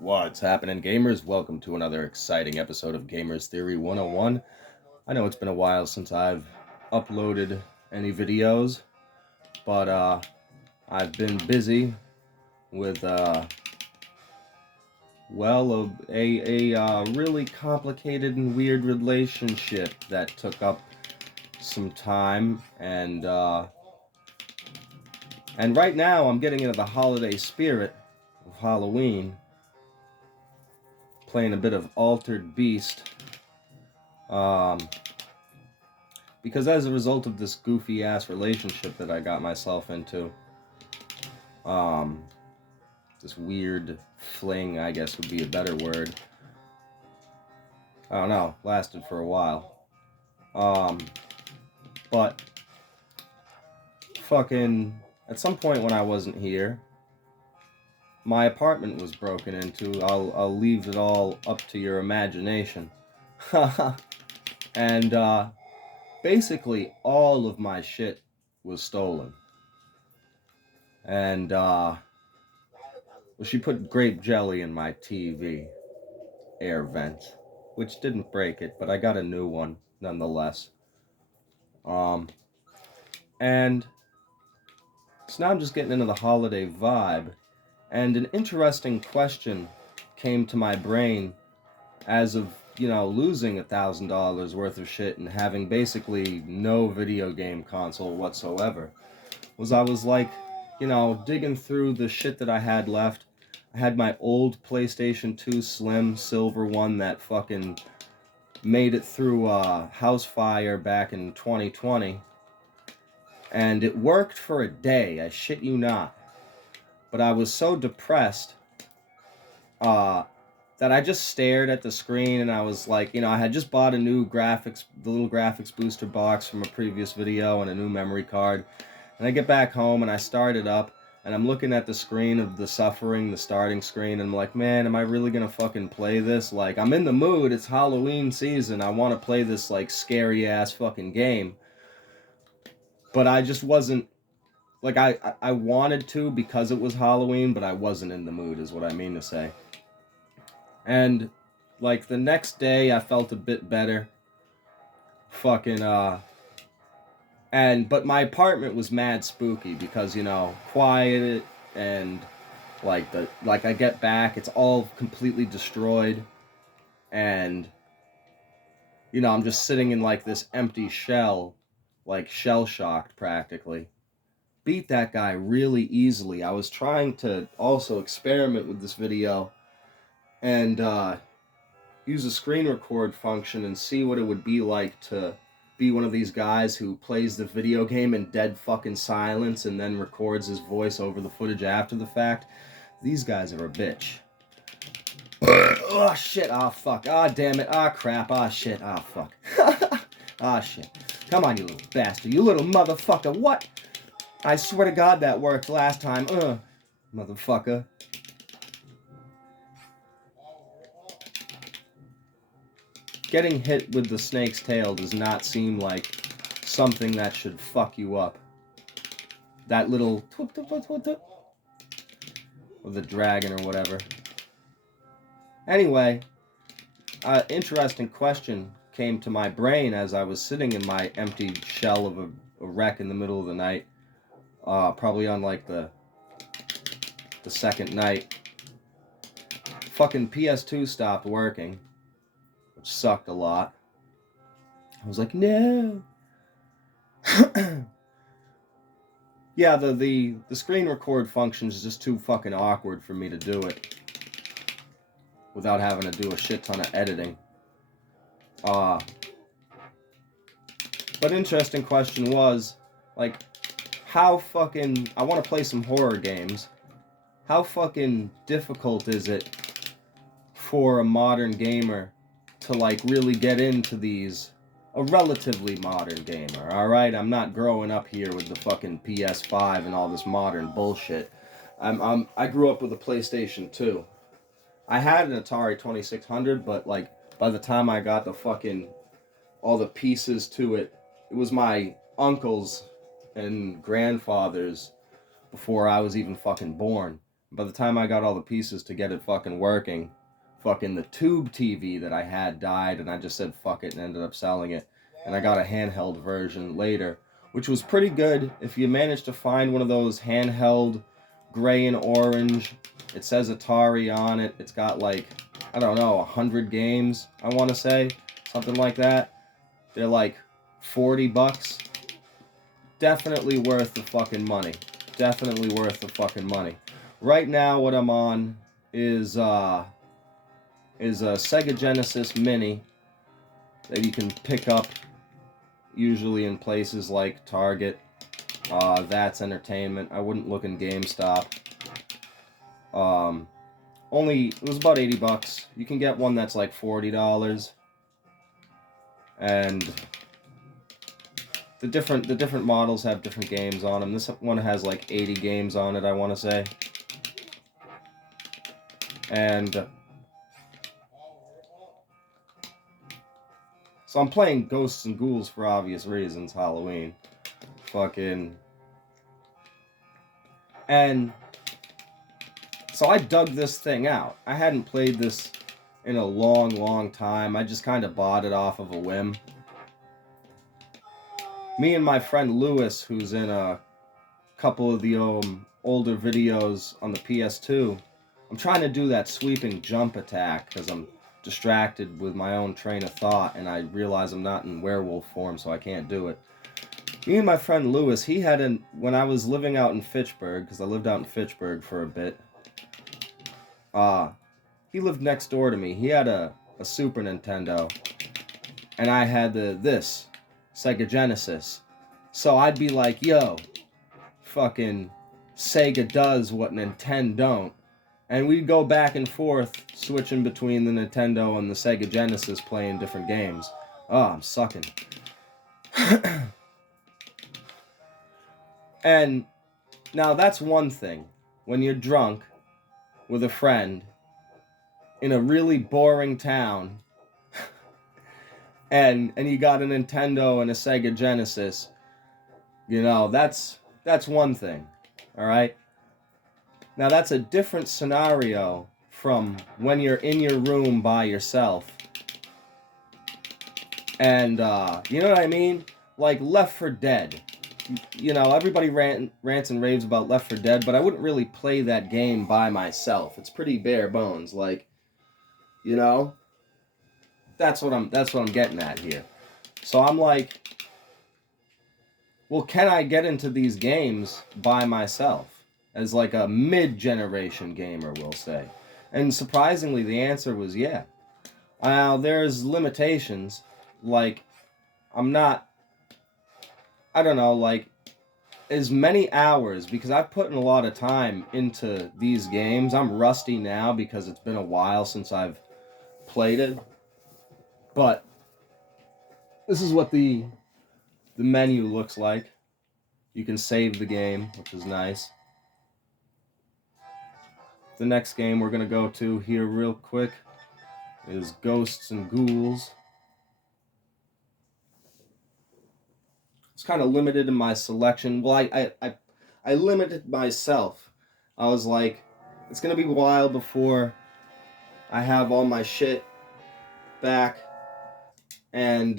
What's happening, gamers? Welcome to another exciting episode of Gamers Theory 101. I know it's been a while since I've uploaded any videos, but I've been busy with a really complicated and weird relationship that took up some time, and right now I'm getting into the holiday spirit of Halloween, playing a bit of Altered Beast. Because as a result of this goofy ass relationship that I got myself into, this weird fling, I guess would be a better word. I don't know, lasted for a while. But fucking at some point when I wasn't here, my apartment was broken into. I'll leave it all up to your imagination. And basically all of my shit was stolen. And she put grape jelly in my TV air vent, which didn't break it, but I got a new one nonetheless. And so now I'm just getting into the holiday vibe, and an interesting question came to my brain as of, losing $1,000 worth of shit and having basically no video game console whatsoever. I was like, digging through the shit that I had left. I had my old PlayStation 2 Slim silver one that fucking made it through house fire back in 2020. And it worked for a day, I shit you not. But I was so depressed that I just stared at the screen and I was like, I had just bought a new the little graphics booster box from a previous video and a new memory card. And I get back home and I start it up and I'm looking at the screen of the suffering, the starting screen, and I'm like, man, am I really gonna fucking play this? Like, I'm in the mood, it's Halloween season, I wanna play this, like, scary ass fucking game. But I just wasn't, like, I wanted to because it was Halloween, but I wasn't in the mood, is what I mean to say. And, like, the next day I felt a bit better. But my apartment was mad spooky because, quiet and like I get back, it's all completely destroyed, and I'm just sitting in like this empty shell, like shell shocked practically. Beat that guy really easily. I was trying to also experiment with this video and use a screen record function and see what it would be like to be one of these guys who plays the video game in dead fucking silence and then records his voice over the footage after the fact. These guys are a bitch. Oh shit, ah fuck, ah damn it, ah crap, ah shit, ah fuck. Ah shit. Come on, you little bastard, you little motherfucker, what? I swear to God that worked last time, motherfucker. Getting hit with the snake's tail does not seem like something that should fuck you up. That little or the dragon or whatever. Anyway, interesting question came to my brain as I was sitting in my empty shell of a wreck in the middle of the night, probably on like the second night. Fucking PS2 stopped working, which sucked a lot. I was like, no. Yeah, the screen record function is just too fucking awkward for me to do it without having to do a shit ton of editing. But interesting question was, like, how fucking... I want to play some horror games. How fucking difficult is it for a modern gamer to, like, really get into these... A relatively modern gamer, alright? I'm not growing up here with the fucking PS5 and all this modern bullshit. I grew up with a PlayStation 2. I had an Atari 2600, but, like, by the time I got the fucking... all the pieces to it, it was my uncle's and grandfather's before I was even fucking born. By the time I got all the pieces to get it fucking working, fucking the tube TV that I had died, and I just said fuck it and ended up selling it. And I got a handheld version later, which was pretty good. If you manage to find one of those handheld gray and orange, it says Atari on it. It's got like, I don't know, 100 games, I want to say. Something like that. They're like $40. Definitely worth the fucking money. Definitely worth the fucking money. Right now, what I'm on is a Sega Genesis Mini that you can pick up usually in places like Target. That's Entertainment. I wouldn't look in GameStop. It was about $80. You can get one that's like $40, and the different models have different games on them. This one has like 80 games on it, I want to say. And so I'm playing Ghosts and Ghouls for obvious reasons, Halloween. And so I dug this thing out. I hadn't played this in a long time. I just kind of bought it off of a whim. Me and my friend Lewis, who's in a couple of the older videos on the PS2, I'm trying to do that sweeping jump attack because I'm distracted with my own train of thought, and I realize I'm not in werewolf form, so I can't do it. Me and my friend Lewis, when I was living out in Fitchburg, because I lived out in Fitchburg for a bit, he lived next door to me. He had a Super Nintendo, and I had this Sega Genesis. So I'd be like, yo, fucking Sega does what Nintendo don't. And we'd go back and forth, switching between the Nintendo and the Sega Genesis, playing different games. Oh, I'm sucking. And now that's one thing. When you're drunk with a friend in a really boring town, and you got a Nintendo and a Sega Genesis, you know, that's one thing. All right? Now that's a different scenario from when you're in your room by yourself. And, you know what I mean? Like Left 4 Dead. You know, everybody rants and raves about Left 4 Dead, but I wouldn't really play that game by myself. It's pretty bare bones. Like, you know? That's what I'm getting at here. So I'm like, well, can I get into these games by myself? As like a mid-generation gamer, we'll say. And surprisingly, the answer was yeah. Now, there's limitations. Like, I don't know, like, as many hours, because I've put in a lot of time into these games. I'm rusty now because it's been a while since I've played it. But this is what the menu looks like. You can save the game, which is nice. The next game we're going to go to here real quick is Ghosts and Ghouls. It's kind of limited in my selection. Well, I limited myself. I was like, it's going to be a while before I have all my shit back. And,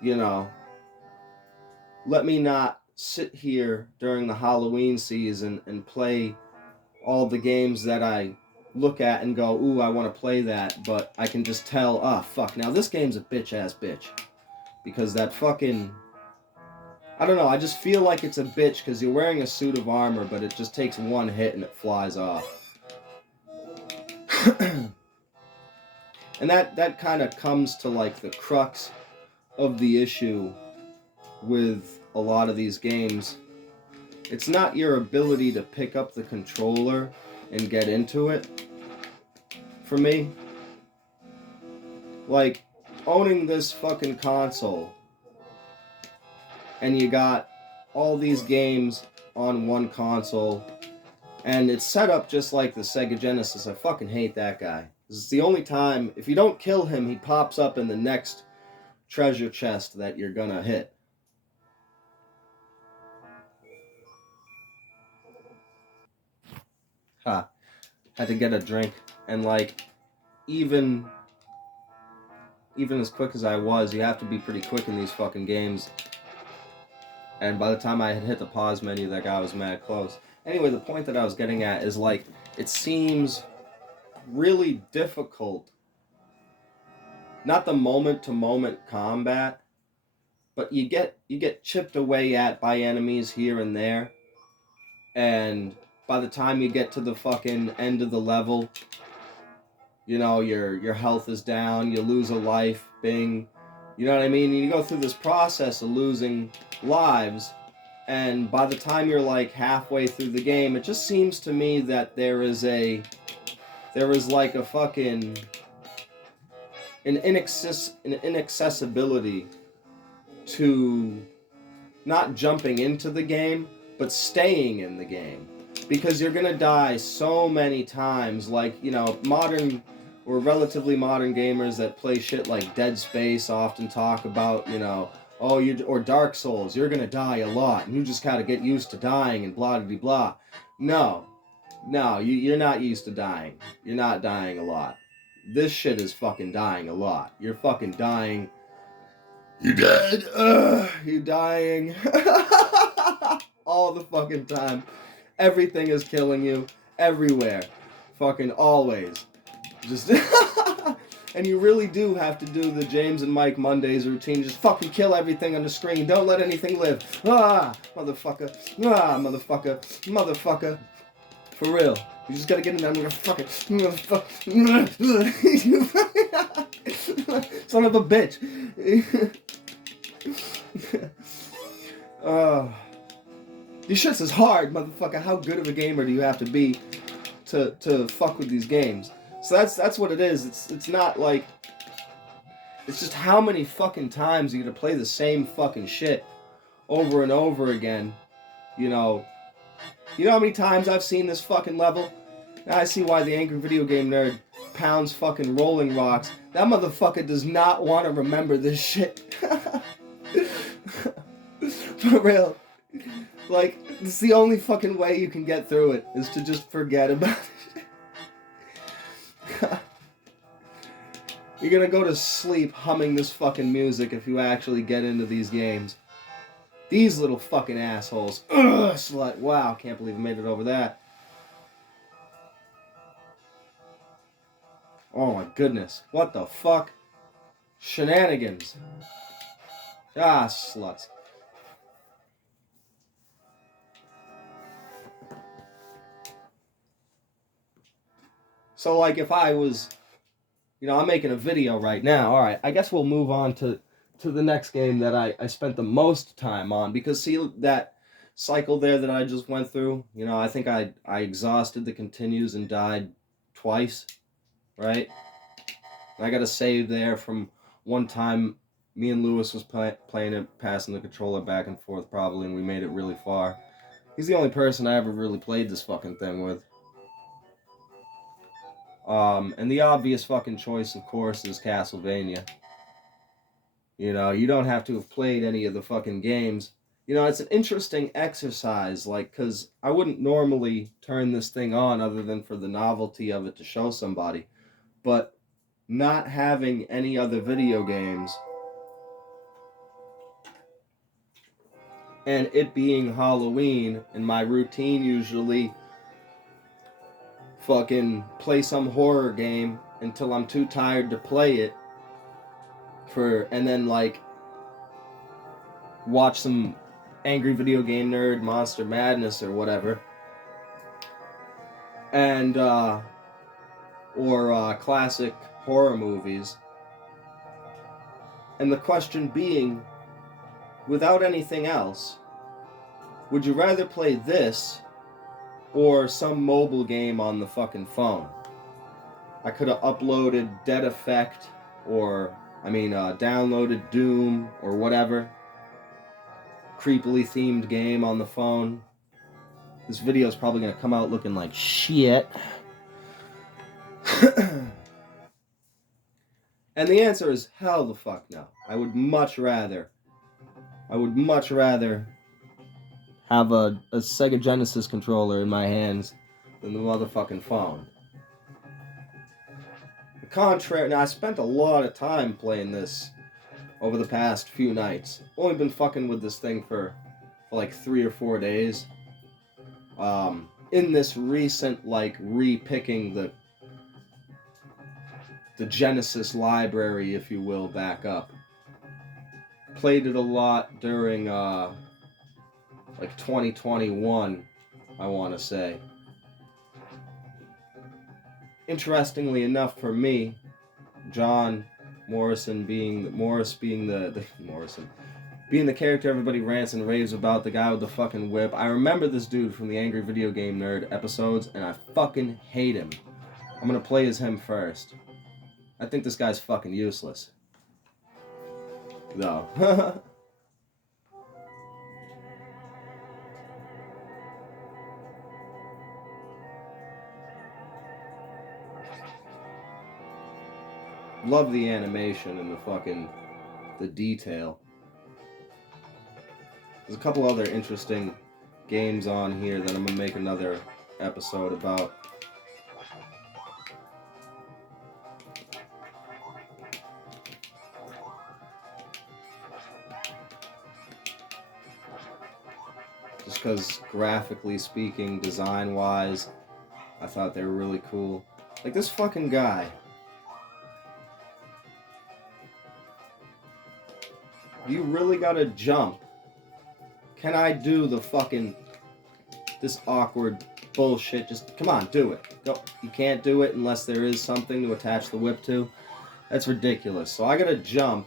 you know, let me not sit here during the Halloween season and play all the games that I look at and go, ooh, I want to play that, but I can just tell, fuck, now this game's a bitch-ass bitch. Because that fucking, I don't know, I just feel like it's a bitch because you're wearing a suit of armor, but it just takes one hit and it flies off. And that kind of comes to like the crux of the issue with a lot of these games. It's not your ability to pick up the controller and get into it. For me, like, owning this fucking console and you got all these games on one console and it's set up just like the Sega Genesis. I fucking hate that guy. This is the only time, if you don't kill him, he pops up in the next treasure chest that you're gonna hit. Had to get a drink, and like, even as quick as I was, you have to be pretty quick in these fucking games. And by the time I had hit the pause menu, that guy was mad close. Anyway, the point that I was getting at is like, it seems really difficult. Not the moment-to-moment combat, but you get chipped away at by enemies here and there. And by the time you get to the fucking end of the level, you know, your health is down, you lose a life, bing. You know what I mean? You go through this process of losing lives, and by the time you're like halfway through the game, it just seems to me that there is like a fucking an inaccessibility to not jumping into the game, but staying in the game. Because you're gonna die so many times, like, you know, modern or relatively modern gamers that play shit like Dead Space often talk about, you know, or Dark Souls, you're gonna die a lot, and you just gotta get used to dying and blah blah blah. No, you're not used to dying. You're not dying a lot. This shit is fucking dying a lot. You're fucking dying. You're dead. You're dying. All the fucking time. Everything is killing you. Everywhere. Fucking always. Just and you really do have to do the James and Mike Mondays routine. Just fucking kill everything on the screen. Don't let anything live. Motherfucker. Motherfucker. For real. You just gotta get in there and fuck it. Son of a bitch. These shits is hard, motherfucker. How good of a gamer do you have to be to fuck with these games? So that's what it is. It's not like, it's just how many fucking times you gotta play the same fucking shit over and over again. You know how many times I've seen this fucking level? Now I see why the Angry Video Game Nerd pounds fucking Rolling Rocks. That motherfucker does not want to remember this shit. For real. Like, it's the only fucking way you can get through it, is to just forget about it. You're gonna go to sleep humming this fucking music if you actually get into these games. These little fucking assholes. Ugh, slut. Wow, can't believe I made it over that. Oh my goodness. What the fuck? Shenanigans. Ah, sluts. So, like, if I was, I'm making a video right now. All right, I guess we'll move on to the next game that I spent the most time on. Because, see, that cycle there that I just went through, I think I exhausted the continues and died twice, right? And I got a save there from one time me and Lewis was playing it, passing the controller back and forth probably, and we made it really far. He's the only person I ever really played this fucking thing with. And the obvious fucking choice, of course, is Castlevania. You don't have to have played any of the fucking games. It's an interesting exercise, like, because I wouldn't normally turn this thing on other than for the novelty of it to show somebody. But not having any other video games, and it being Halloween, and my routine usually fucking play some horror game until I'm too tired to play it, and then, like, watch some Angry Video Game Nerd, Monster Madness, or whatever, and, or classic horror movies. And the question being, without anything else, would you rather play this or some mobile game on the fucking phone? I could have uploaded Dead Effect, or, downloaded Doom, or whatever. Creepily themed game on the phone. This video is probably going to come out looking like shit. And the answer is hell the fuck no. I would much rather have a Sega Genesis controller in my hands than the motherfucking phone. The contrary, now I spent a lot of time playing this over the past few nights. Only been fucking with this thing for like 3 or 4 days. In this recent, like, re-picking the Genesis library, if you will, back up. Played it a lot during, like 2021, I want to say. Interestingly enough for me, John Morrison being the character everybody rants and raves about, the guy with the fucking whip. I remember this dude from the Angry Video Game Nerd episodes, and I fucking hate him. I'm gonna play as him first. I think this guy's fucking useless. No. Love the animation and the detail. There's a couple other interesting games on here that I'm gonna make another episode about. Just because graphically speaking, design-wise, I thought they were really cool. Like this fucking guy. You really gotta jump. Can I do the fucking... this awkward bullshit? Just, come on, do it. Go. You can't do it unless there is something to attach the whip to. That's ridiculous. So I gotta jump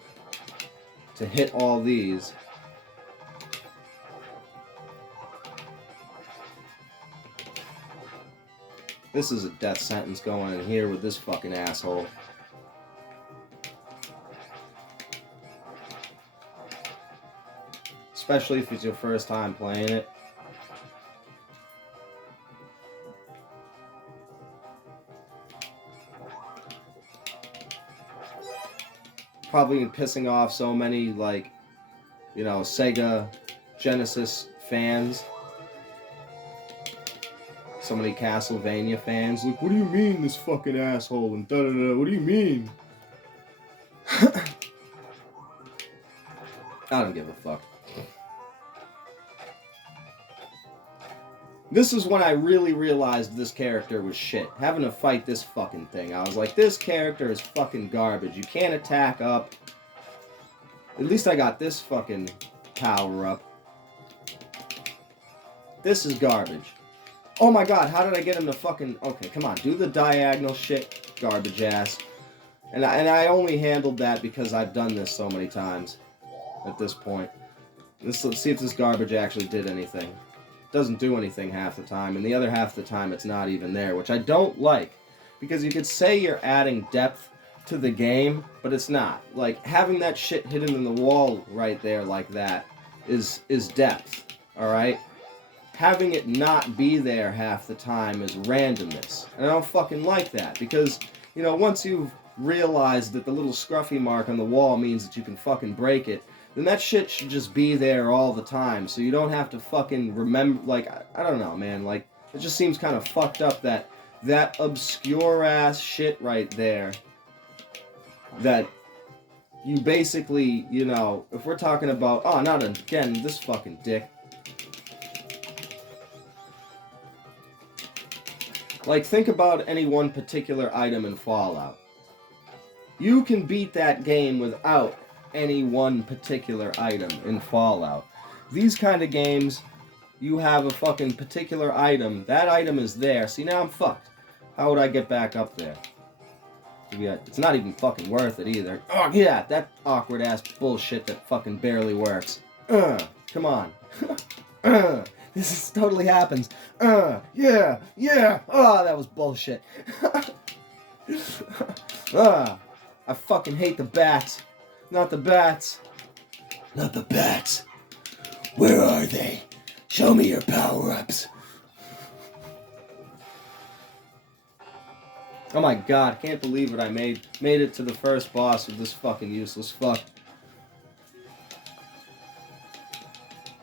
to hit all these. This is a death sentence going in here with this fucking asshole. Especially if it's your first time playing it. Probably pissing off so many, like, you know, Sega Genesis fans. So many Castlevania fans. Like, what do you mean this fucking asshole? And da-da-da, what do you mean? I don't give a fuck. This is when I really realized this character was shit. Having to fight this fucking thing. I was like, this character is fucking garbage. You can't attack up. At least I got this fucking power up. This is garbage. Oh my god, how did I get him to fucking... Okay, come on, do the diagonal shit. Garbage ass. And I only handled that because I've done this so many times. At this point. Let's see if this garbage actually did anything. Doesn't do anything half the time, and the other half the time it's not even there, which I don't like. Because you could say you're adding depth to the game, but it's not. Like, having that shit hidden in the wall right there like that is depth, alright? Having it not be there half the time is randomness. And I don't fucking like that, because, you know, once you've realized that the little scruffy mark on the wall means that you can fucking break it, then that shit should just be there all the time, so you don't have to fucking remember, like, I don't know, man, like, it just seems kind of fucked up that obscure-ass shit right there, that you basically, you know, if we're talking about, oh, not again, this fucking dick. Like, think about any one particular item in Fallout. You can beat that game without any one particular item in Fallout. These kind of games, you have a fucking particular item. That item is there. See, now I'm fucked. How would I get back up there? Yeah, it's not even fucking worth it either. Oh, yeah, that awkward ass bullshit that fucking barely works. Come on. This totally happens. Yeah. Oh, that was bullshit. I fucking hate the bats. Not the bats. Not the bats. Where are they? Show me your power-ups. Oh my god, I can't believe it. I made it to the first boss with this fucking useless fuck.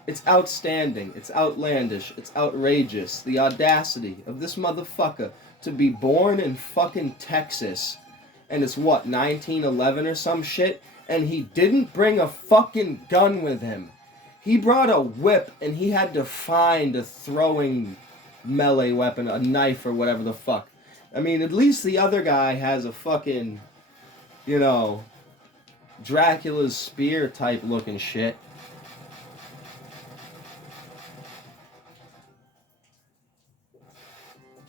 It's outstanding. It's outlandish. It's outrageous. The audacity of this motherfucker to be born in fucking Texas. And it's what, 1911 or some shit? And he didn't bring a fucking gun with him. He brought a whip and he had to find a throwing melee weapon, a knife or whatever the fuck. I mean, at least the other guy has a fucking, you know, Dracula's spear type looking shit.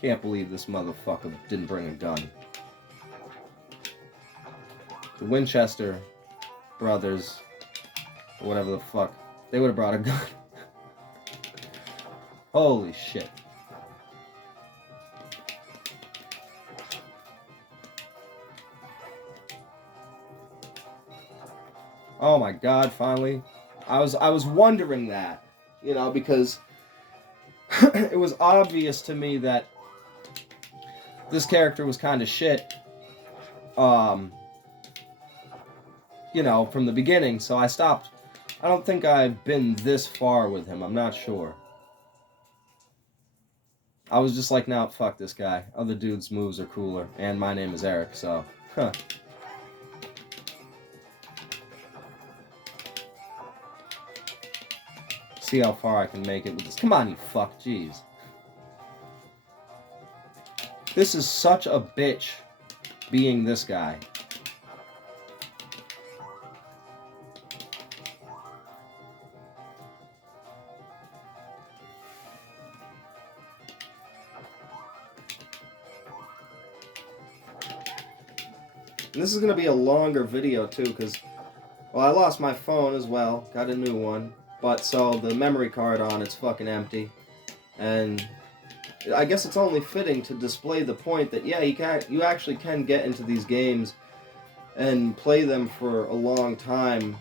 Can't believe this motherfucker didn't bring a gun. The Winchester brothers, or whatever the fuck, they would have brought a gun. Holy shit. Oh my god, finally. I was wondering that, you know, because it was obvious to me that this character was kind of shit, you know, from the beginning, so I stopped. I don't think I've been this far with him, I'm not sure. I was just like, nah, fuck this guy. Other dudes' moves are cooler, and my name is Eric, so, huh. See how far I can make it with this. Come on, you fuck, jeez. This is such a bitch, being this guy. And this is going to be a longer video, too, because, well, I lost my phone as well. Got a new one. But, so, the memory card on it's fucking empty. And I guess it's only fitting to display the point that, yeah, you actually can get into these games and play them for a long time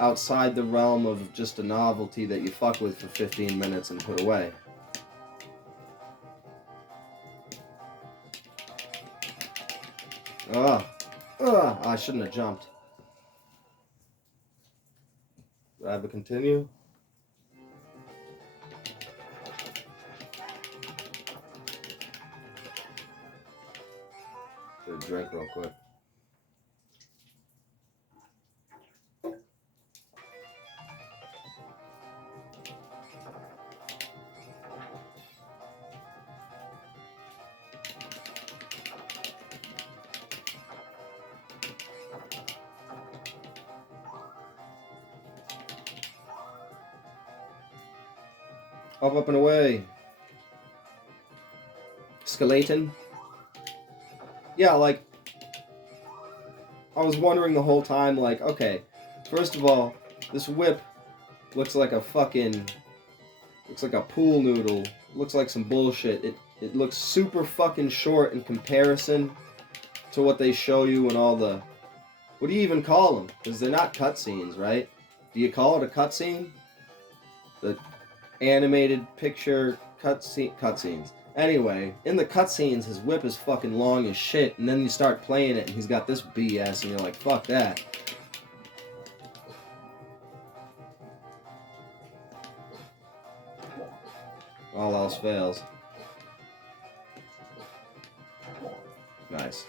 outside the realm of just a novelty that you fuck with for 15 minutes and put away. I shouldn't have jumped. Do I have to continue? Get a drink real quick. Up and away. Skeleton. Yeah, like, I was wondering the whole time, like, okay, first of all, this whip looks like a fucking, looks like a pool noodle, looks like some bullshit. It looks super fucking short in comparison to what they show you in all the, what do you even call them? Because they're not cutscenes, right? Do you call it a cutscene? The animated picture cutscenes. Anyway, in the cutscenes, his whip is fucking long as shit, and then you start playing it, and he's got this BS, and you're like, fuck that. All else fails. Nice.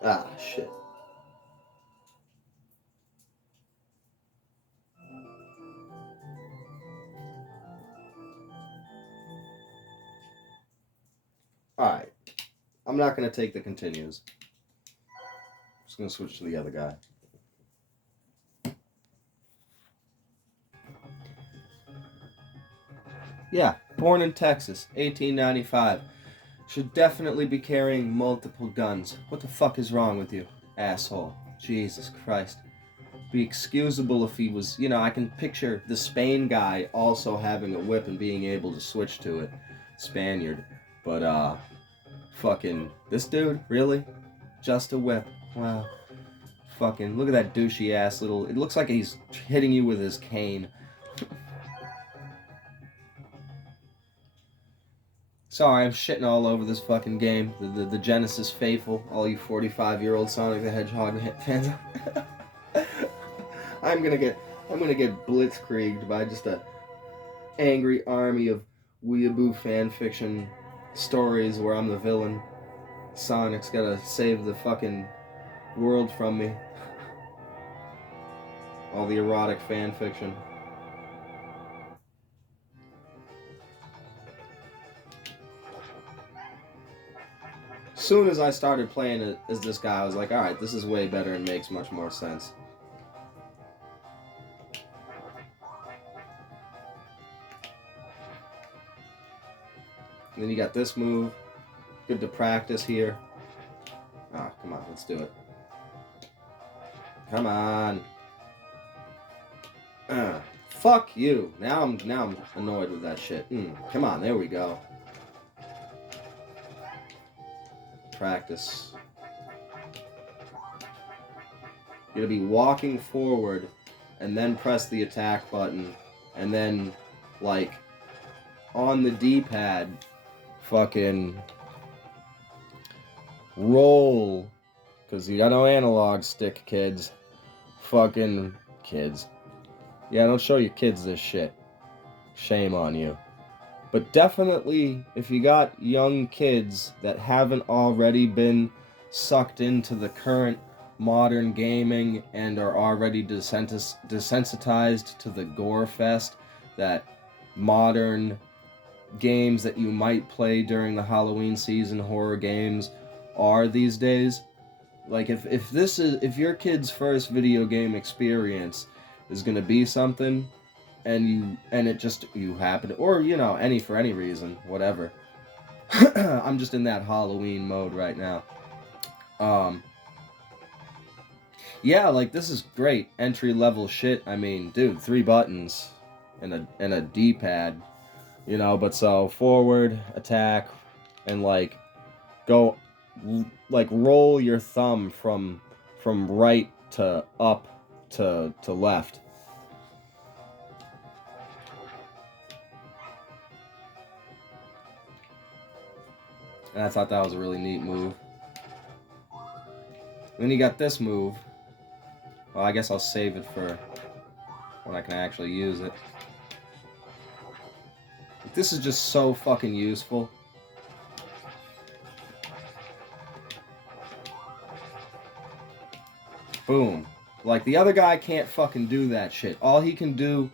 Ah, shit. Alright. I'm not going to take the continues. I'm just going to switch to the other guy. Yeah, born in Texas, 1895. Should definitely be carrying multiple guns. What the fuck is wrong with you, asshole? Jesus Christ. Be excusable if he was, you know, I can picture the Spain guy also having a whip and being able to switch to it. Spaniard. But, fucking, this dude? Really? Just a whip. Wow. Fucking, look at that douchey ass little, it looks like he's hitting you with his cane. Sorry, I'm shitting all over this fucking game. The Genesis faithful, all you 45-year-old Sonic the Hedgehog fans. I'm gonna get blitzkrieged by just a angry army of weeaboo fanfiction stories where I'm the villain. Sonic's gotta save the fucking world from me. All the erotic fanfiction. Soon as I started playing it as this guy, I was like, alright, this is way better and makes much more sense. And then you got this move. Good to practice here. Ah, come on, let's do it. Come on. Fuck you. Now I'm annoyed with that shit. Come on, there we go. Practice. You're gonna be walking forward and then press the attack button and then like on the D-pad fucking roll, because you got no analog stick, kids. Fucking kids. Yeah, don't show your kids this shit. Shame on you. But definitely, if you got young kids that haven't already been sucked into the current modern gaming and are already desensitized to the gore fest that modern games that you might play during the Halloween season, horror games, are these days. Like if your kid's first video game experience is gonna be something, and you happen to, or for any reason, whatever. I'm just in that Halloween mode right now. Yeah, like this is great entry level shit. I mean, dude, 3 buttons and a D-pad, but so forward, attack, and like go like roll your thumb from right to up to left. And I thought that was a really neat move. Then you got this move. Well, I guess I'll save it for when I can actually use it. This is just so fucking useful. Boom. Like, the other guy can't fucking do that shit. All he can do,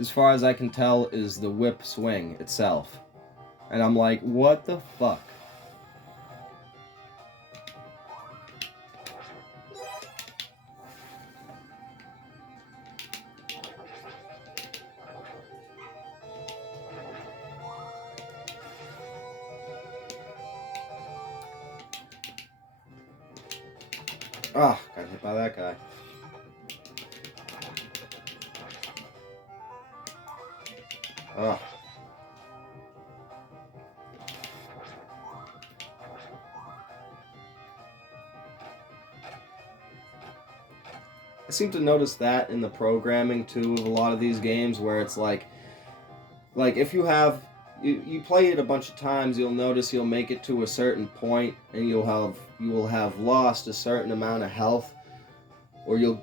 as far as I can tell, is the whip swing itself. And I'm like, what the fuck? Ah, got hit by that guy. Ah. I seem to notice that in the programming too of a lot of these games, where it's like if you have you play it a bunch of times, you'll notice you'll make it to a certain point and you will have lost a certain amount of health, or you'll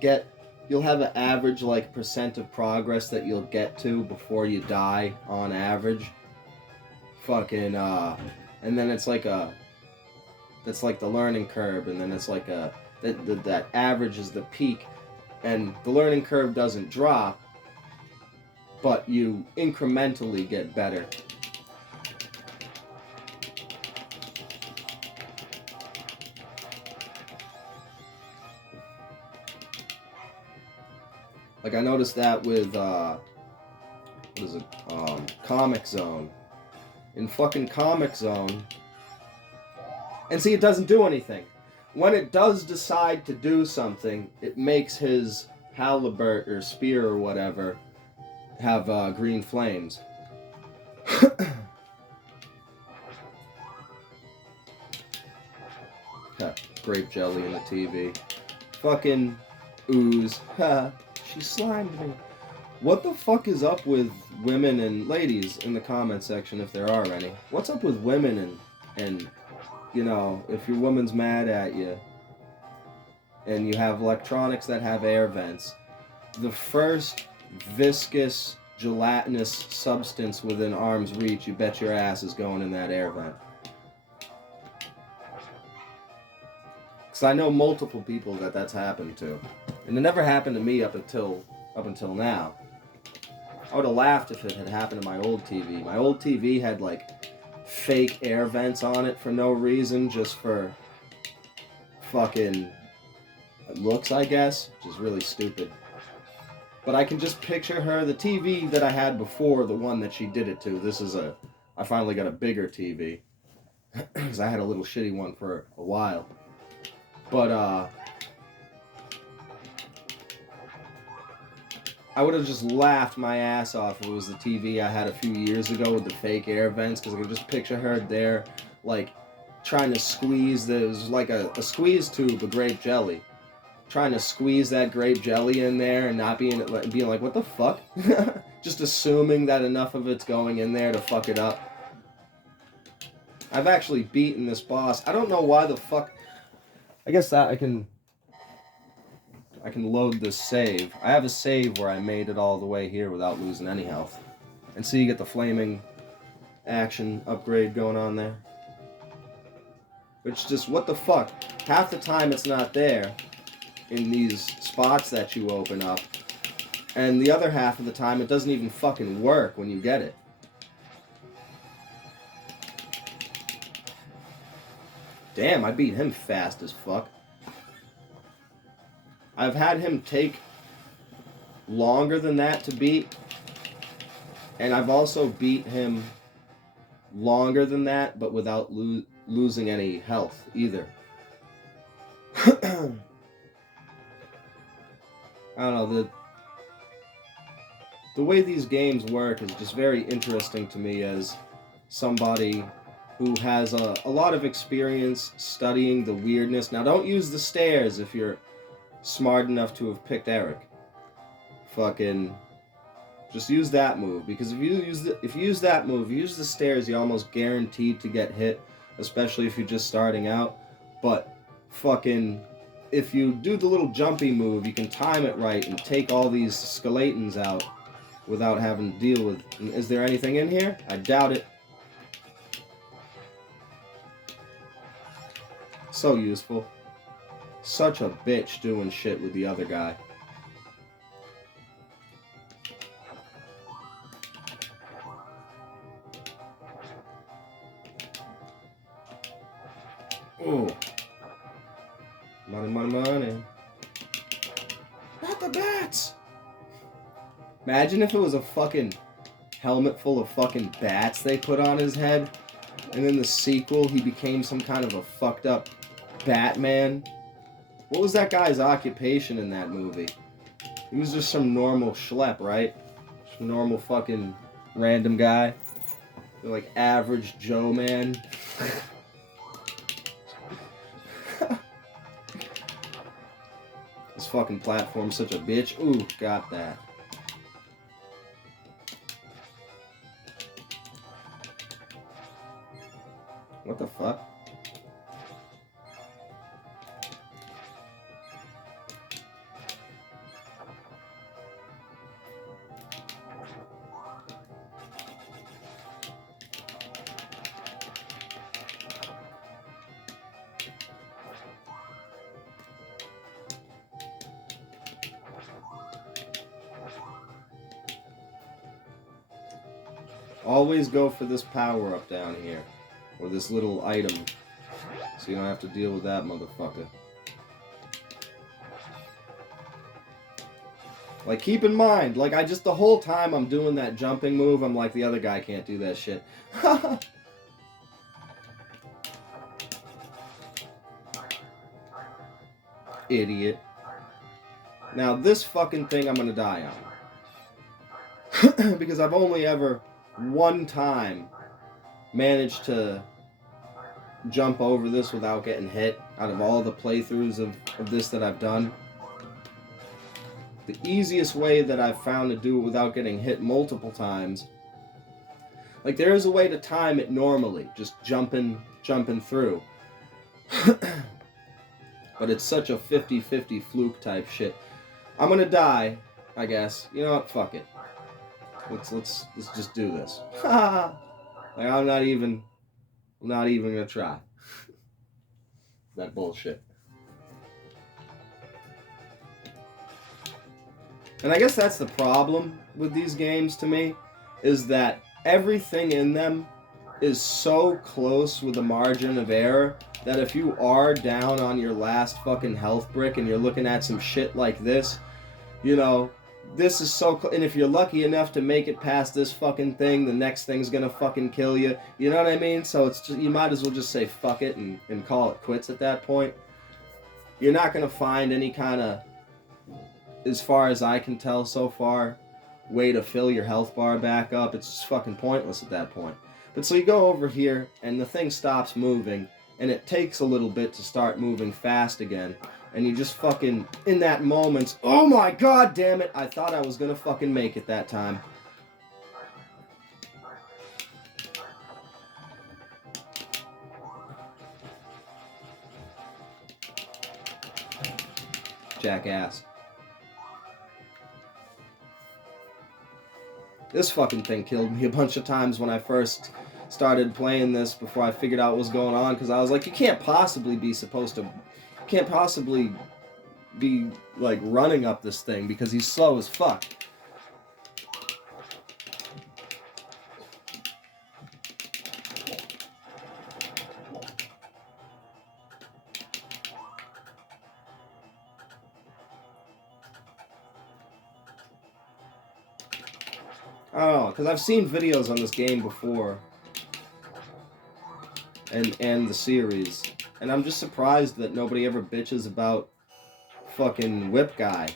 have an average like percent of progress that you'll get to before you die on average. Fucking and then it's like that's like the learning curve, and then it's like that average is the peak, and the learning curve doesn't drop, but you incrementally get better. Like, I noticed that with, what is it, Comic Zone. In fucking Comic Zone. And see, it doesn't do anything. When it does decide to do something, it makes his halberd or spear or whatever have green flames. Grape jelly in the TV. Fucking ooze. Ha. She slimed me. What the fuck is up with women and ladies in the comment section, if there are any? What's up with women and you know, if your woman's mad at you and you have electronics that have air vents, the first viscous, gelatinous substance within arm's reach, you bet your ass is going in that air vent. Because I know multiple people that's happened to. And it never happened to me up until now. I would have laughed if it had happened to my old TV. My old TV had like fake air vents on it for no reason, just for fucking looks, I guess, which is really stupid. But I can just picture her, the TV that I had before, the one that she did it to. I finally got a bigger TV. Because I had a little shitty one for a while. But, I would have just laughed my ass off if it was the TV I had a few years ago with the fake air vents, because I could just picture her there, like, trying to squeeze, it was like a squeeze tube of grape jelly. Trying to squeeze that grape jelly in there and not being like, what the fuck? Just assuming that enough of it's going in there to fuck it up. I've actually beaten this boss. I don't know why the fuck. I guess that I can load this save. I have a save where I made it all the way here without losing any health. And see, you get the flaming action upgrade going on there. Which just, what the fuck? Half the time it's not there in these spots that you open up. And the other half of the time it doesn't even fucking work when you get it. Damn, I beat him fast as fuck. I've had him take longer than that to beat. And I've also beat him longer than that, but without losing any health either. I don't know, the way these games work is just very interesting to me as somebody who has a lot of experience studying the weirdness. Now, don't use the stairs if you're smart enough to have picked Eric. Fucking just use that move, because if you use that move, you use the stairs, you're almost guaranteed to get hit, especially if you're just starting out. But fucking if you do the little jumpy move, you can time it right and take all these skeletons out without having to deal with. Is there anything in here? I doubt it. So useful. Such a bitch doing shit with the other guy. Ooh. Money, money, money. Not the bats! Imagine if it was a fucking helmet full of fucking bats they put on his head, and in the sequel he became some kind of a fucked up Batman. What was that guy's occupation in that movie? He was just some normal schlep, right? Some normal fucking random guy. Like average Joe man. This fucking platform's such a bitch. Ooh, got that. What the fuck? Always go for this power up down here. Or this little item. So you don't have to deal with that motherfucker. Like, keep in mind, like, the whole time I'm doing that jumping move, I'm like, the other guy can't do that shit. Idiot. Now, this fucking thing I'm gonna die on. Because I've only ever one time managed to jump over this without getting hit out of all the playthroughs of this that I've done. the easiest way that I've found to do it without getting hit multiple times, like there is a way to time it normally, just jumping through. But it's such a 50-50 fluke type shit. I'm gonna die, I guess. You know what? Fuck it. Let's just do this. Like I'm not even gonna try. That bullshit. And I guess that's the problem with these games to me, is that everything in them is so close with the margin of error that if you are down on your last fucking health brick and you're looking at some shit like this, you know, this is so and if you're lucky enough to make it past this fucking thing, the next thing's gonna fucking kill you. You know what I mean? So it's just, you might as well just say fuck it and call it quits at that point. You're not gonna find any kind of, as far as I can tell so far, way to fill your health bar back up. It's just fucking pointless at that point. But so you go over here and the thing stops moving and it takes a little bit to start moving fast again. And you just fucking, in that moment, oh my god damn it, I thought I was gonna fucking make it that time. Jackass. This fucking thing killed me a bunch of times when I first started playing this before I figured out what was going on, because I was like, you can't possibly be like running up this thing because he's slow as fuck. I don't know, because I've seen videos on this game before, and the series, and I'm just surprised that nobody ever bitches about fucking Whip Guy.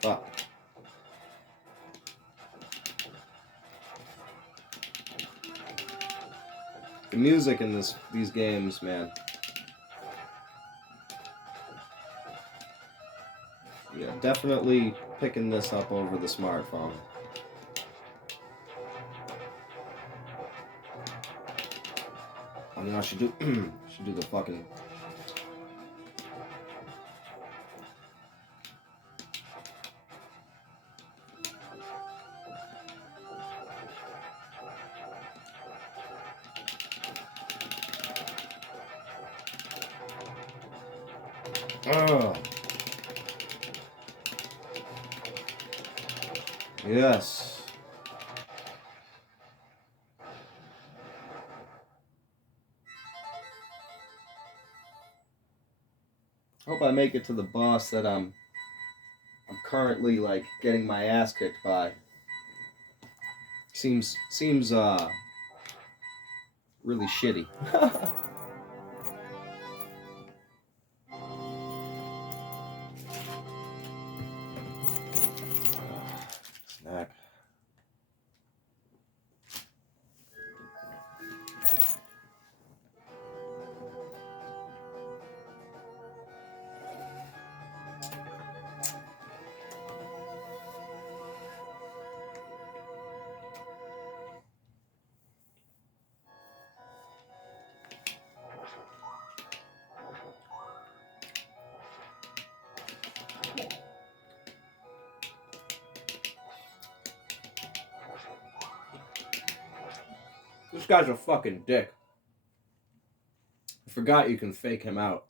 Fuck. The music in these games, man. Yeah, definitely picking this up over the smartphone. I mean, I should do the fucking. Oh. Yes. Hope I make it to the boss that I'm currently like getting my ass kicked by. Seems really shitty. Snack. This guy's a fucking dick. I forgot you can fake him out.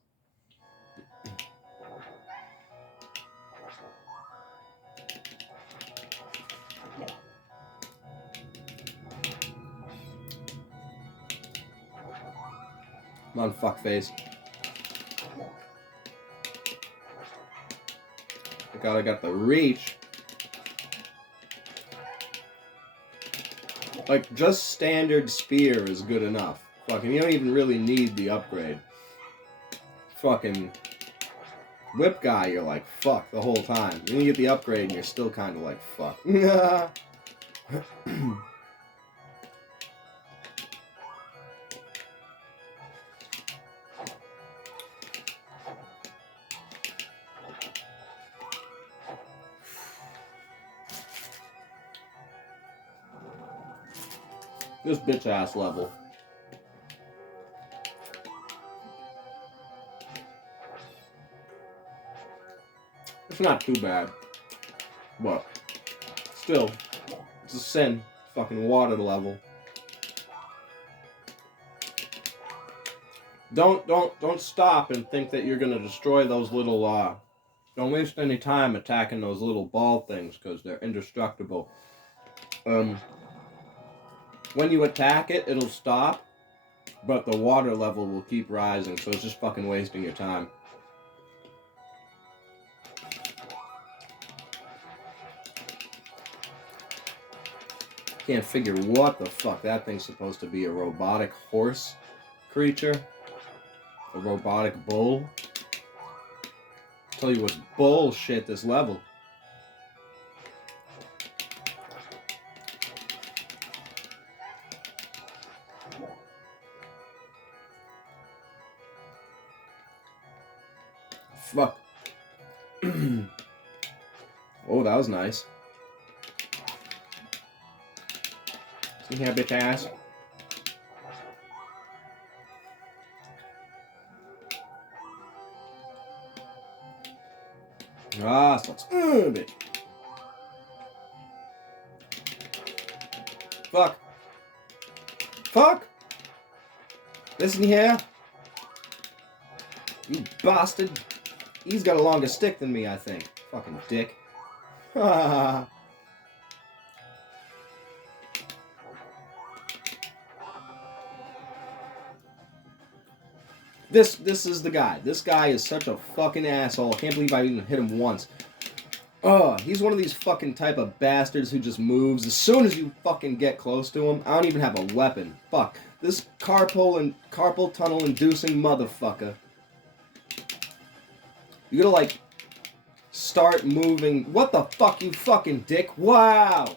Come on, fuckface. I gotta got the reach. Like, just standard spear is good enough. Fucking, you don't even really need the upgrade. Fucking Whip Guy, you're like, fuck the whole time. Then you get the upgrade and you're still kind of like, fuck. This bitch ass level. It's not too bad. But still, it's a sin. Fucking water level. Don't stop and think that you're gonna destroy those little don't waste any time attacking those little ball things because they're indestructible. When you attack it, it'll stop, but the water level will keep rising, so it's just fucking wasting your time. Can't figure what the fuck that thing's supposed to be. A robotic horse creature? A robotic bull? Tell you what's bullshit, this level. Fuck. Oh, that was nice. See here, bitch ass. Ah, sucks. Bitch. Fuck. Fuck. Listen here. You bastard. He's got a longer stick than me, I think. Fucking dick. This is the guy. This guy is such a fucking asshole. I can't believe I even hit him once. He's one of these fucking type of bastards who just moves as soon as you fucking get close to him. I don't even have a weapon. Fuck. This carpal tunnel inducing motherfucker. You gotta like start moving. What the fuck, you fucking dick? Wow.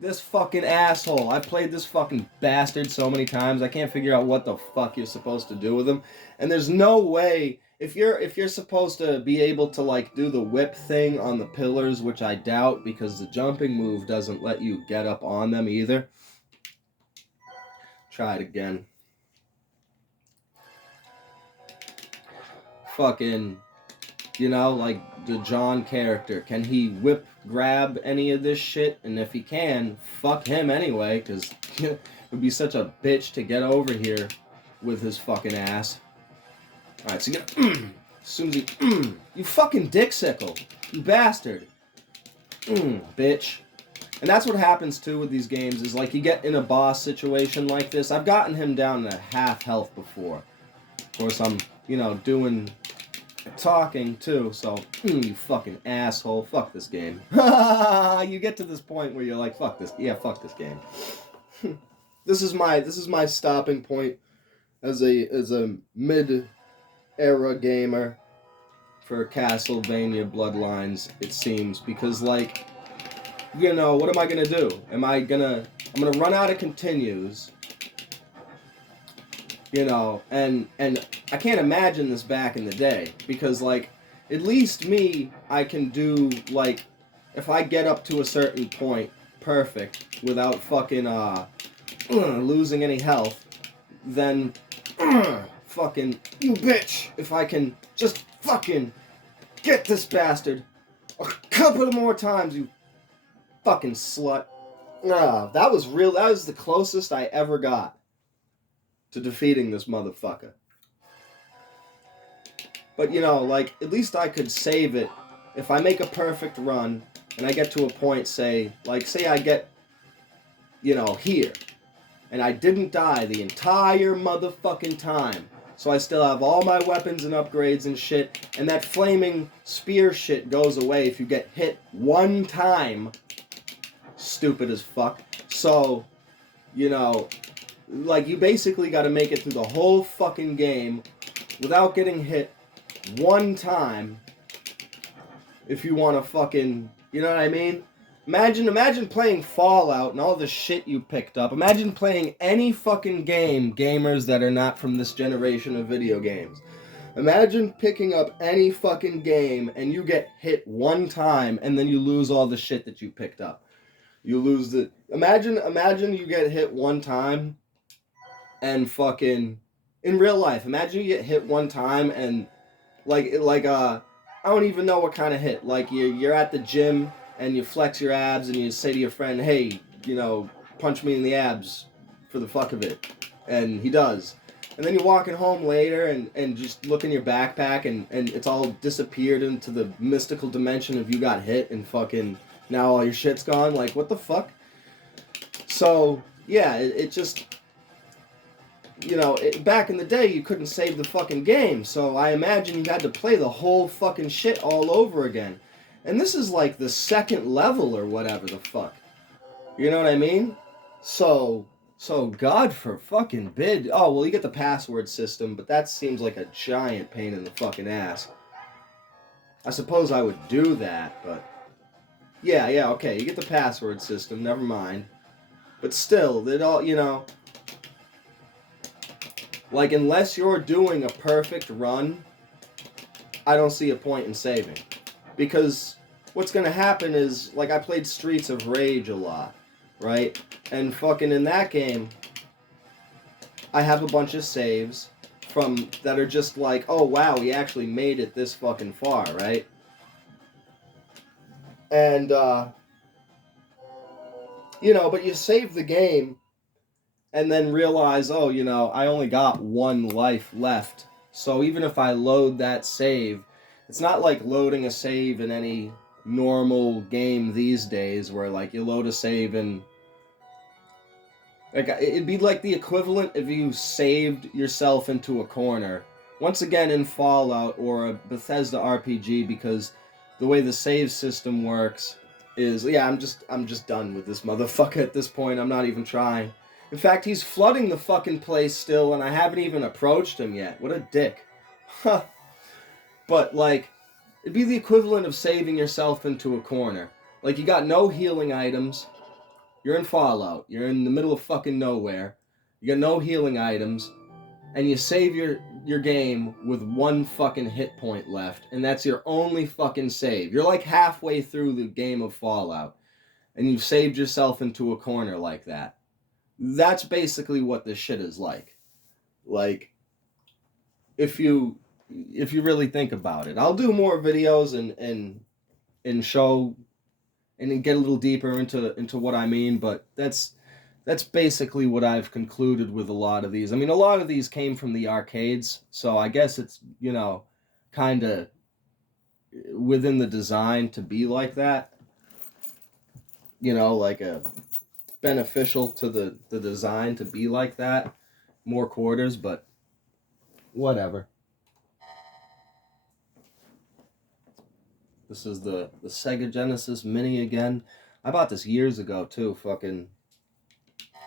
This fucking asshole. I played this fucking bastard so many times. I can't figure out what the fuck you're supposed to do with him. And there's no way, if you're supposed to be able to like do the whip thing on the pillars, which I doubt because the jumping move doesn't let you get up on them either. Try it again. Fucking, you know, like the John character. Can he whip grab any of this shit? And if he can, fuck him anyway, because it would be such a bitch to get over here with his fucking ass. Alright, so you get, as soon as he, you fucking dick-sickle, you bastard. Bitch. And that's what happens too with these games, is like you get in a boss situation like this. I've gotten him down to half health before. Of course, I'm, you know, doing talking too, so you fucking asshole, fuck this game. You get to this point where you're like, fuck this, yeah, fuck this game. This is my stopping point as a mid-era gamer for Castlevania Bloodlines, it seems, because like, you know, what am I gonna do? I'm gonna run out of continues. You know, and I can't imagine this back in the day, because, like, at least me, I can do, like, if I get up to a certain point, perfect, without fucking, losing any health, then, fucking, you bitch, if I can just fucking get this bastard a couple more times, you fucking slut. That was the closest I ever got to defeating this motherfucker. But, you know, like, at least I could save it if I make a perfect run and I get to a point, say I get, you know, here, and I didn't die the entire motherfucking time, so I still have all my weapons and upgrades and shit, and that flaming spear shit goes away if you get hit one time. Stupid as fuck. So, you know, like, you basically got to make it through the whole fucking game without getting hit one time if you want to fucking, you know what I mean? Imagine playing Fallout and all the shit you picked up. Imagine playing any fucking game, gamers that are not from this generation of video games. Imagine picking up any fucking game and you get hit one time and then you lose all the shit that you picked up. You lose the... Imagine you get hit one time and fucking... In real life, imagine you get hit one time and I don't even know what kind of hit. Like you're at the gym and you flex your abs and you say to your friend, hey, punch me in the abs for the fuck of it. And he does. And then you're walking home later and just look in your backpack and it's all disappeared into the mystical dimension of you got hit and fucking now all your shit's gone. Like, what the fuck? So, yeah, it just... back in the day, you couldn't save the fucking game, so I imagine you had to play the whole fucking shit all over again. And this is like the second level or whatever the fuck. You know what I mean? So God for fucking bid. Oh, well, you get the password system, but that seems like a giant pain in the fucking ass. I suppose I would do that, but... Yeah, okay, you get the password system, never mind. But still, it all, like, unless you're doing a perfect run, I don't see a point in saving. Because what's going to happen is, like, I played Streets of Rage a lot, right? And fucking in that game, I have a bunch of saves that are just like, oh, wow, we actually made it this fucking far, right? And, but you save the game and then realize, oh, I only got one life left. So even if I load that save, it's not like loading a save in any normal game these days where, like, you load a save and... Like, it'd be like the equivalent if you saved yourself into a corner. Once again, in Fallout or a Bethesda RPG, because the way the save system works is... Yeah, I'm just done with this motherfucker at this point. I'm not even trying. In fact, he's flooding the fucking place still, and I haven't even approached him yet. What a dick. Huh. But, like, it'd be the equivalent of saving yourself into a corner. Like, you got no healing items. You're in Fallout. You're in the middle of fucking nowhere. You got no healing items. And you save your game with one fucking hit point left. And that's your only fucking save. You're like halfway through the game of Fallout. And you've saved yourself into a corner like that. That's basically what this shit is like. Like, if you really think about it. I'll do more videos and show and get a little deeper into what I mean, but that's basically what I've concluded with a lot of these. I mean, a lot of these came from the arcades, so I guess it's, kind of within the design to be like that. Like a beneficial to the design to be like that. More quarters, but whatever. This is the Sega Genesis Mini again. I bought this years ago too, fucking.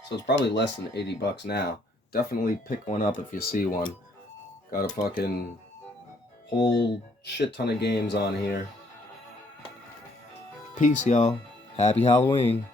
So it's probably less than $80 now. Definitely pick one up if you see one. Got a fucking whole shit ton of games on here. Peace, y'all. Happy Halloween.